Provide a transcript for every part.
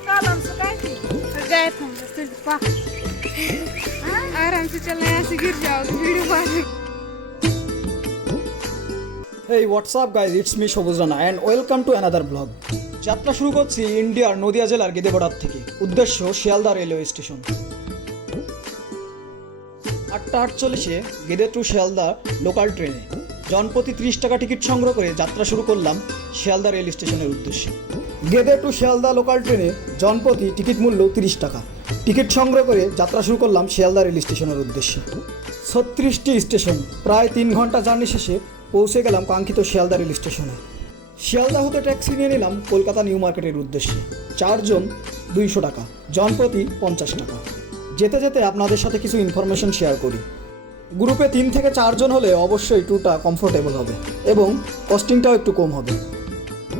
Column से काय थी गए थे हम रास्ते से पा आराम से चलना है, ऐसे गिर जाओगे वीडियो बनाने। Hey, what's up guys? It's me সবুজ Rana and welcome to another vlog. যাত্রা শুরু করছি ইন্ডিয়ার নদিয়া জেলার গেদেপাড়ার থেকে। উদ্দেশ্য শিয়ালদা রেলওয়ে স্টেশন। 8:48-এ গেদে টু শিয়ালদা লোকাল ট্রেনে জনপ্রতি 30 টাকা টিকিট সংগ্রহ করে যাত্রা শুরু করলাম শিয়ালদা রেল স্টেশনের উদ্দেশ্যে। গেদে টু শিয়ালদা লোকাল ট্রেনে জনপ্রতি টিকিট মূল্য 30 টাকা। টিকিট সংগ্রহ করে যাত্রা শুরু করলাম শিয়ালদা রেল স্টেশনের উদ্দেশ্যে। 36টি স্টেশন, প্রায় 3 ঘন্টা জার্নি শেষে পৌঁছে গেলাম কাঙ্ক্ষিত শিয়ালদা রেল স্টেশনে। শিয়ালদা হতে ট্যাক্সি নিয়ে নিলাম কলকাতা নিউ মার্কেটের উদ্দেশ্যে। 4 জন 200 টাকা, জনপ্রতি 50 টাকা। যেতে যেতে আপনাদের সাথে কিছু ইনফরমেশন শেয়ার করি। গ্রুপে 3 থেকে 4 জন হলে অবশ্যই ট্যুরটা কমফোর্টেবল হবে এবং কস্টিংটাও একটু কম হবে।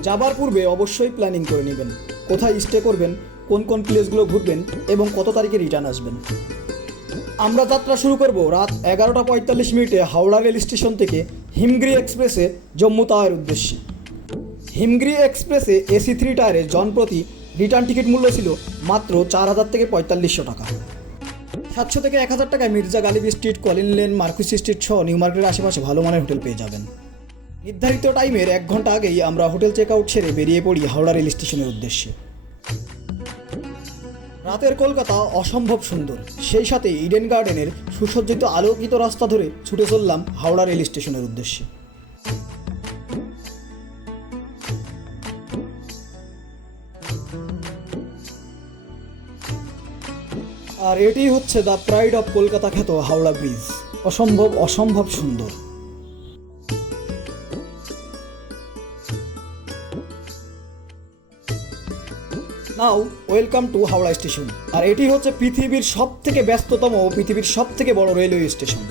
যাবার পূর্বে অবশ্যই প্ল্যানিং করে নেবেন, কোথায় স্টে করবেন, কোন কোন প্লেসগুলো ঘুরবেন এবং কত তারিখে রিটার্ন আসবেন। আমরা যাত্রা শুরু করব রাত 11:45 হাওড়া রেল স্টেশন থেকে হিমগিরি এক্সপ্রেসে জম্মু তাওয়ার উদ্দেশ্যে। হিমগিরি এক্সপ্রেসে AC 3 টায়ারে জনপ্রতি রিটার্ন টিকিট মূল্য ছিল মাত্র 4000 থেকে 4500 টাকা। 700 থেকে 1000 টাকায় Mirza Ghalib street, Collin lane, Marquis street সহ নিউ মার্কেটের আশেপাশে ভালো মানের হোটেল পেয়ে যাবেন। নির্ধারিত টাইমের 1 ঘন্টা আগেই আমরা হোটেল চেক আউট সেরে বেরিয়ে পড়ি হাওড়া রেল স্টেশনের উদ্দেশ্যে। রাতের কলকাতা অসম্ভব সুন্দর, সেই সাথে ইডেন গার্ডেনের সুসজ্জিত আলোকিত রাস্তা ধরে ছুটে চললাম হাওড়া রেল স্টেশনের উদ্দেশ্যে। আর এটি হচ্ছে দ্য প্রাইড অফ কলকাতা খ্যাত হাওড়া ব্রিজ। অসম্ভব সুন্দর। নাও ওয়েলকাম টু হাওড়া স্টেশন। আর এটি হচ্ছে পৃথিবীর সবথেকে ব্যস্ততম ও পৃথিবীর সবথেকে বড় রেলওয়ে স্টেশন।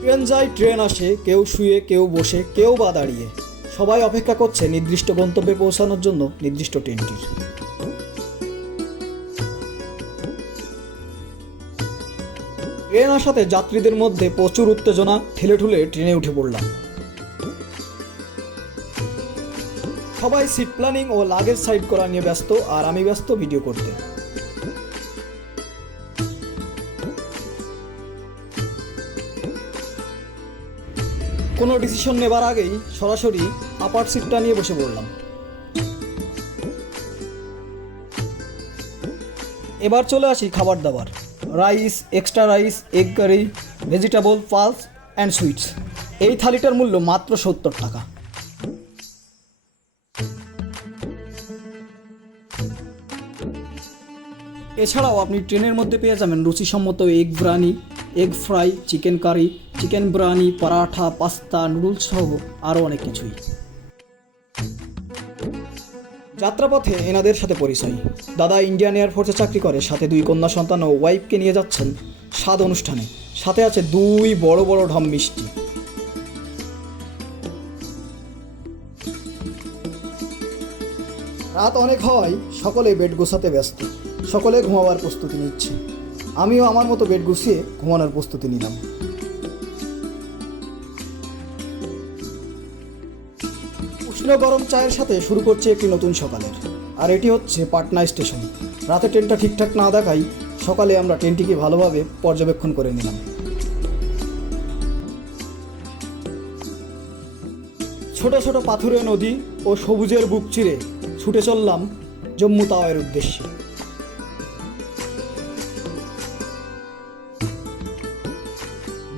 ট্রেন যায়, ট্রেন আসে, কেউ শুয়ে, কেউ বসে, কেউ বা দাঁড়িয়ে। সবাই অপেক্ষা করছে নির্দিষ্ট গন্তব্যে পৌঁছানোর জন্য নির্দিষ্ট ট্রেনটির। ট্রেন আসাতে যাত্রীদের মধ্যে প্রচুর উত্তেজনা, ঠেলে ঠুলে ট্রেনে উঠে পড়লাম। সবাই সিট প্ল্যানিং ও লাগেজ সাইড করা নিয়ে ব্যস্ত, আর আমি ব্যস্ত ভিডিও করতে। কোনো ডিসিশন নেবার আগেই সরাসরি আপার সিটটা নিয়ে বসে পড়লাম। এবার চলে আসি খাবার দাবার। Rice, extra rice, egg curry, vegetable, pulse and sweets. এই থালিটার মূল্য মাত্র 70 টাকা। এছাড়াও আপনি ট্রেনের মধ্যে পেয়ে যাবেন রুচিসম্মত egg biryani, egg fry, chicken curry, chicken biryani, paratha, pasta, noodles সহ আরও অনেক কিছুই। যাত্রাপথে এনাদের সাথে পরিচয়। দাদা ইন্ডিয়ান এয়ারফোর্সে চাকরি করে, সাথে 2 কন্যা সন্তান ও ওয়াইফকে নিয়ে যাচ্ছেন স্বাদ অনুষ্ঠানে। সাথে আছে 2 বড় বড় ঢম মিষ্টি। রাত অনেক হয়, সকলে বেড গোছাতে ব্যস্ত, সকলে ঘুমাবার প্রস্তুতি নিচ্ছে। আমিও আমার মতো বেড গুছিয়ে ঘুমানোর প্রস্তুতি নিলাম। উষ্ণ গরম চায়ের সাথে শুরু করছে একটি নতুন সকালের। আর এটি হচ্ছে পাটনা স্টেশন। রাতে ট্রেনটা ঠিকঠাক না দেখাই সকালে আমরা ট্রেনটিকে ভালোভাবে পর্যবেক্ষণ করে নিলাম। ছোট ছোট পাথুরে নদী ও সবুজের বুক চিরে ছুটে চললাম জম্মু তাওয়ার উদ্দেশ্যে।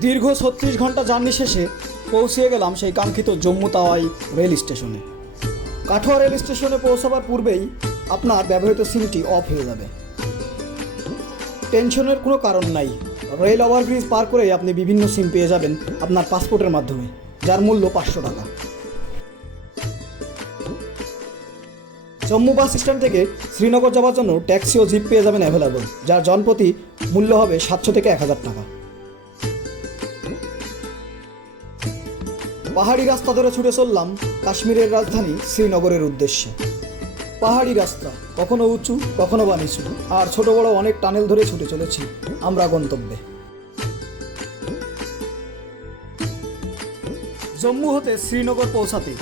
দীর্ঘ 36 ঘন্টা জার্নি শেষে পৌঁছে গেলাম সেই কাঙ্ক্ষিত জম্মু তাওয়াই রেল স্টেশনে। কাঠোয়া রেল স্টেশনে পৌঁছাবার পূর্বেই আপনার ব্যবহৃত সিমটি অফ হয়ে যাবে। টেনশনের কোনো কারণ নাই। রেল ওভারব্রিজ পার করেই আপনি বিভিন্ন সিম পেয়ে যাবেন আপনার পাসপোর্টের মাধ্যমে, যার মূল্য 500 টাকা। জম্মু বাস স্ট্যান্ড থেকে শ্রীনগর যাওয়ার জন্য ট্যাক্সি ও জিপ পেয়ে যাবেন অ্যাভেলেবল, যার জনপ্রতি মূল্য হবে 700 থেকে 1000 টাকা। পাহাড়ি রাস্তা ধরে ছুটে চললাম কাশ্মীরের রাজধানী শ্রীনগরের উদ্দেশ্যে। পাহাড়ি রাস্তা, কখনো উঁচু কখনো বা নিচু, আর ছোট বড় অনেক টানেল ধরে ছুটে চলেছি আমরা গন্তব্যে। জম্মু হতে শ্রীনগর পৌঁছাতে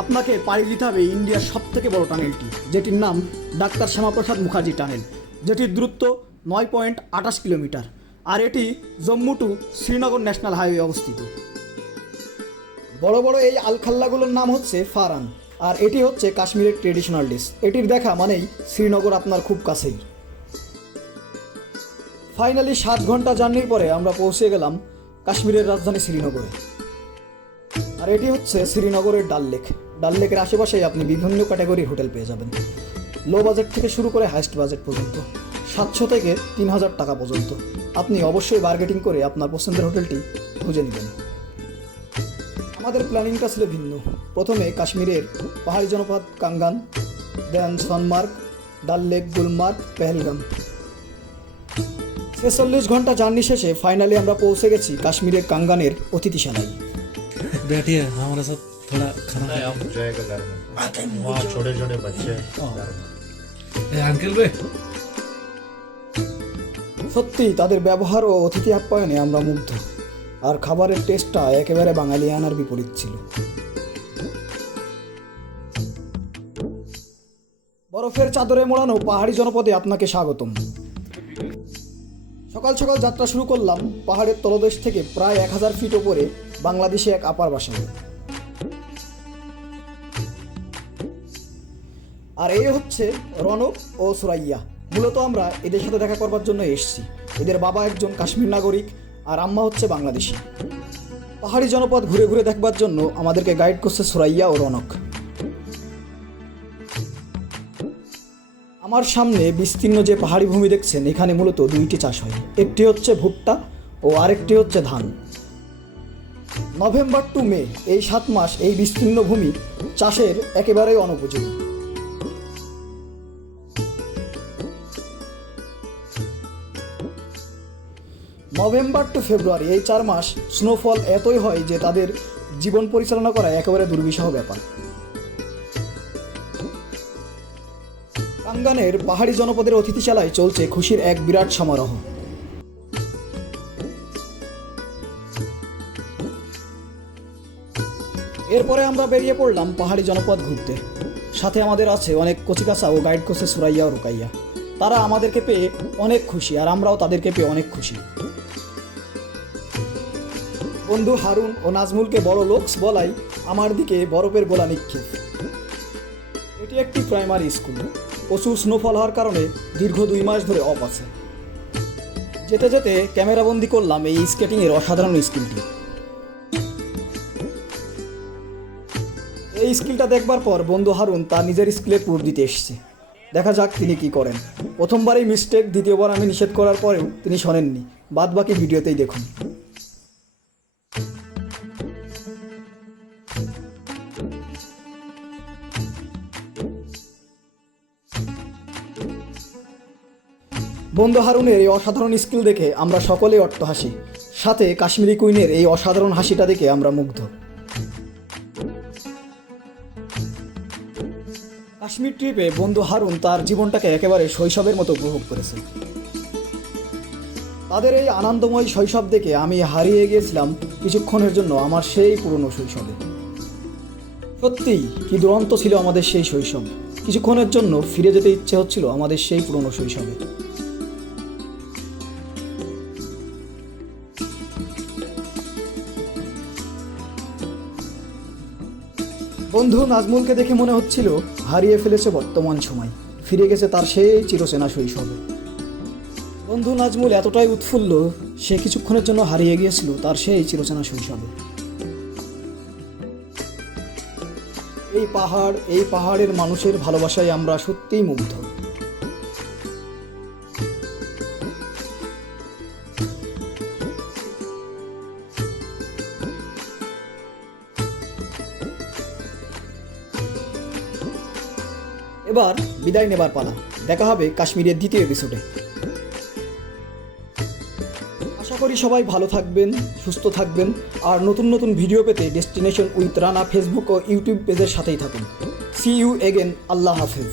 আপনাকে পাড়ি দিতে হবে ইন্ডিয়ার সবথেকে বড় টানেলটি, যেটির নাম ডাক্তার শ্যামাপ্রসাদ মুখার্জি টানেল, যেটির দূরত্ব 9.28 কিলোমিটার, আর এটি Jammu to Srinagar national highway অবস্থিত। বড় বড় এই আলখাল্লাগুলোর নাম হচ্ছে ফারান, আর এটি হচ্ছে কাশ্মীরের ট্রেডিশনাল ডিশ। এটির দেখা মানেই শ্রীনগর আপনার খুব কাছেই। ফাইনালি 7 ঘন্টা জার্নির পরে আমরা পৌঁছে গেলাম কাশ্মীরের রাজধানী শ্রীনগরে। আর এটি হচ্ছে শ্রীনগরের ডাল লেক। ডাল লেকের আশেপাশেই আপনি বিভিন্ন ক্যাটাগরির হোটেল পেয়ে যাবেন, লো বাজেট থেকে শুরু করে হাইস্ট বাজেট পর্যন্ত, 700 থেকে 3000 টাকা পর্যন্ত। আপনি অবশ্যই বার্গেটিং করে আপনার পছন্দের হোটেলটি খুঁজে নেবেন। আমাদের প্ল্যানিংটা ছিল ভিন্ন। প্রথমে কাশ্মীরের পাহাড়ি জনপদ কাঙ্গান, দেন সোনমার্গ, ডাল লেক, গুলমার্গ, পেহেলগাম। 46 ঘন্টা জার্নি শেষে ফাইনালি আমরা পৌঁছে গেছি কাশ্মীরের কাঙ্গানের অতিথিশালায়। बैठिए हमारे साथ थोड़ा खाना नहीं हम जाएगा घर में, वहाँ छोटे छोटे बच्चे हैं घर में। अंकल भाई সত্যি তাদের ব্যবহার ও অতিথি আপ্যায়নে আমরা মুগ্ধ, আর খাবারের টেস্টটা একেবারে বাঙালিয়ানার বিপরীত ছিল। বরফের চাদরে মোড়ানো পাহাড়ি জনপদে আপনাকে স্বাগতম। সকাল সকাল যাত্রা শুরু করলাম পাহাড়ের তলদেশ থেকে প্রায় 1000 ফিট ওপরে বাংলাদেশে এক আপার বাসায়। আর এই হচ্ছে রনক ও সুরাইয়া। মূলত আমরা এদের সাথে দেখা করবার জন্য এসেছি। এদের বাবা একজন কাশ্মীর নাগরিক আর আম্মা হচ্ছে বাংলাদেশি। পাহাড়ি জনপদ ঘুরে ঘুরে দেখবার জন্য আমাদেরকে গাইড করছে সুরাইয়া ও রনক। আমার সামনে বিস্তীর্ণ যে পাহাড়ি ভূমি দেখছেন, এখানে মূলত 2টি চাষ হয়। একটি হচ্ছে ভুট্টা ও আরেকটি হচ্ছে ধান। নভেম্বর টু মে এই 7 মাস এই বিস্তীর্ণ ভূমি চাষের একেবারেই অনুপযোগী। নভেম্বর টু ফেব্রুয়ারি এই 4 মাস স্নোফল এতই হয় যে তাদের জীবন পরিচালনা করা একেবারে দুর্বিষহ ব্যাপার। কাঙ্গানের পাহাড়ি জনপদের অতিথিশালায় চলছে খুশির এক বিরাট সমারোহ। এরপরে আমরা বেরিয়ে পড়লাম পাহাড়ি জনপদ ঘুরতে। সাথে আমাদের আছে অনেক কচিকাচা ও গাইড করছে সুরাইয়া ও রুকাইয়া। তারা আমাদেরকে পেয়ে অনেক খুশি, আর আমরাও তাদেরকে পেয়ে অনেক খুশি। বন্ধু হারুন ও নাজমুলকে বড় লোকস বলাই আমার দিকে বরফের গোলা নিক্ষেপ। এটি একটি প্রাইমারি স্কুল। প্রচুর স্নোফল হওয়ার কারণে দীর্ঘ 2 মাস ধরে অফ আছে। যেতে যেতে ক্যামেরাবন্দি করলাম এই স্কেটিংয়ের অসাধারণ স্কিলটি। এই স্কিলটা দেখবার পর বন্ধু হারুন তার নিজের স্কিলের প্রুফ দিতে এসেছে। দেখা যাক তিনি কি করেন। প্রথমবারই মিস্টেক, দ্বিতীয়বার আমি নিষেধ করার পরেও তিনি শোনেননি। বাদ বাকি ভিডিওতেই দেখুন। বন্ধু হারুনের এই অসাধারণ স্কিল দেখে আমরা সকলেই অট্টহাসি। সাথে কাশ্মীরি কুইনের এই অসাধারণ হাসিটা দেখে আমরা মুগ্ধ। কাশ্মীর ট্রিপে বন্ধু হারুন তার জীবনটাকে একেবারে শৈশবের মতো উপভোগ করেছে। তাদের এই আনন্দময় শৈশব দেখে আমি হারিয়ে গিয়েছিলাম কিছুক্ষণের জন্য আমার সেই পুরনো শৈশবে। সত্যিই কি দুরন্ত ছিল আমাদের সেই শৈশব। কিছুক্ষণের জন্য ফিরে যেতে ইচ্ছে হচ্ছিল আমাদের সেই পুরনো শৈশবে। বন্ধু নাজমুলকে দেখে মনে হচ্ছিল হারিয়ে ফেলেছে বর্তমান সময়, ফিরে গেছে তার সেই চিরচেনা শৈশবে। বন্ধু নাজমুল এতটাই উৎফুল্ল, সে কিছুক্ষণের জন্য হারিয়ে গিয়েছিল তার সেই চিরচেনা শৈশবে। এই পাহাড়ের মানুষের ভালোবাসায় আমরা সত্যিই মুগ্ধ। এবার বিদায় নেবার পালা। দেখা হবে কাশ্মীরের দ্বিতীয় এপিসোডে। আশা করি সবাই ভালো থাকবেন, সুস্থ থাকবেন, আর নতুন নতুন ভিডিও পেতে ডেস্টিনেশন উইথ রানা ফেসবুক ও ইউটিউব পেজের সাথেই থাকুন। C you again. আল্লাহ হাফেজ।